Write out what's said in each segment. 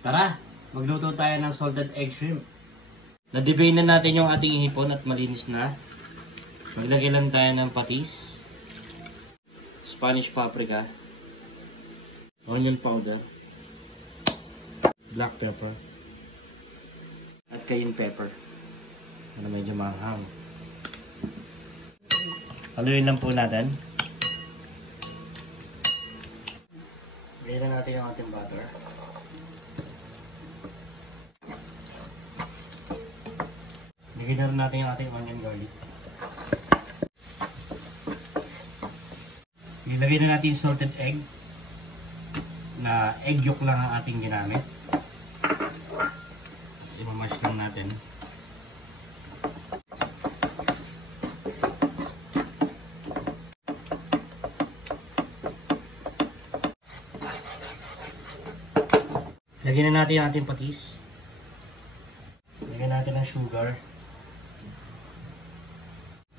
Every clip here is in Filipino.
Tara, magluto tayo ng salted egg shrimp. Na-debay na natin yung ating hipon at malinis na. Maglagay lang tayo ng patis, Spanish paprika, onion powder, black pepper, at cayenne pepper. Ano medyo mahang. Haluin lang po natin. Lagyan na natin yung ating butter. Lagyan na rin natin yung ating onion garlic. Ilagay na natin yung salted egg. Na egg yolk lang ang ating ginamit. Imamash lang natin. Lagyan na natin yung ating patis. Lagyan natin ng sugar.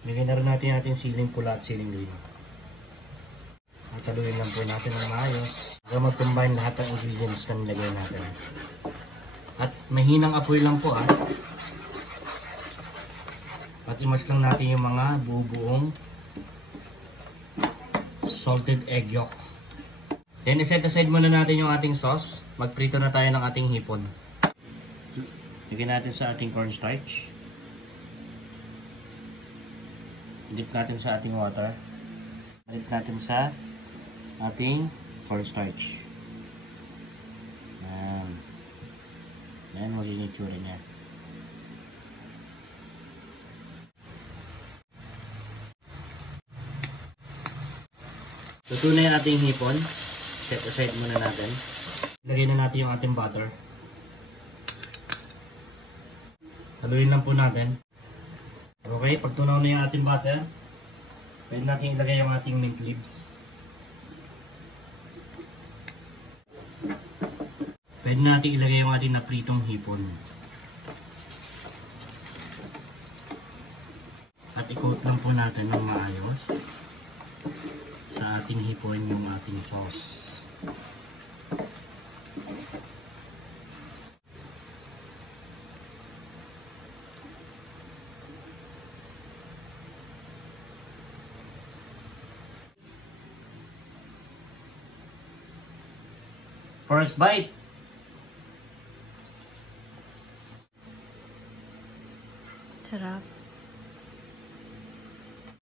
Lagyan na rin natin yung ating siling pula at siling green. At haluin lang po natin ng maayos para mag-combine lahat ng ingredients na nilagay natin. At mahinang apoy lang po At i-mash lang natin yung mga buong salted egg yolk. Then iset aside muna natin yung ating sauce. Magprito na tayo ng ating hipon. Lagyan natin sa ating cornstarch. Dip natin sa ating water. Dip natin sa ating cornstarch. Yan magiging itsura niya. Luto na yung ating hipon. Set aside muna natin. Lagay na natin yung ating butter. Haluin lang po natin. Okay, pag tunaw na yung ating butter, pwede natin ilagay yung ating mint leaves. Pwede natin ilagay yung ating napritong hipon. At i-coat lang po natin ng maayos sa ating hipon yung ating sauce. First bite. Sarap.